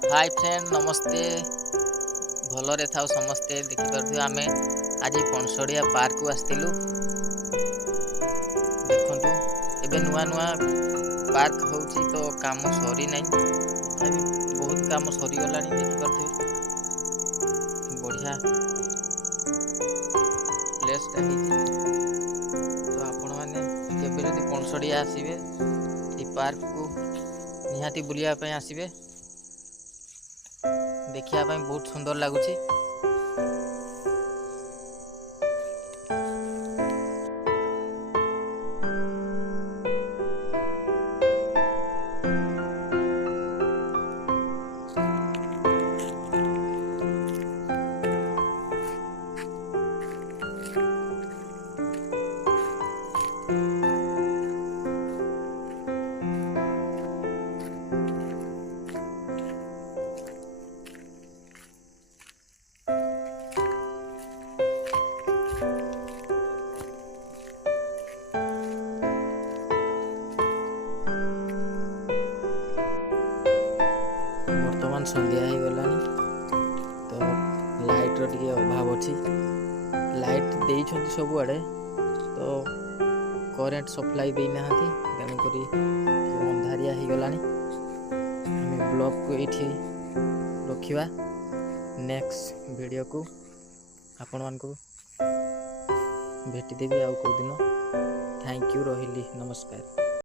Hi friend नमस्ते भलरे थाओ समस्ते देखिपे आमे आज पणसड़िया पार्क को आसलु देखु एबे नुआ नुआ पार्क होची तो काम सरी नहीं तथापि बहुत काम सरीगला देखिपे बढ़िया प्लेस तो आपण मैंने केबे जदि पणसड़िया आसबे ये पार्क को निहाती बुलिया आसबे देखिया बहुत सुंदर लगुच। बर्तमान संध्या हो गलानी तो लाइट रे अभाव अच्छी लाइट देइछंती सब आड़े तो करेंट सप्लाई देना तेणुक अंधारिया हो गलानी ब्लॉग को ये रखा नेक्स्ट वीडियो को आपण मान को भेटी देवी आउ को दिन थैंक यू रही नमस्कार।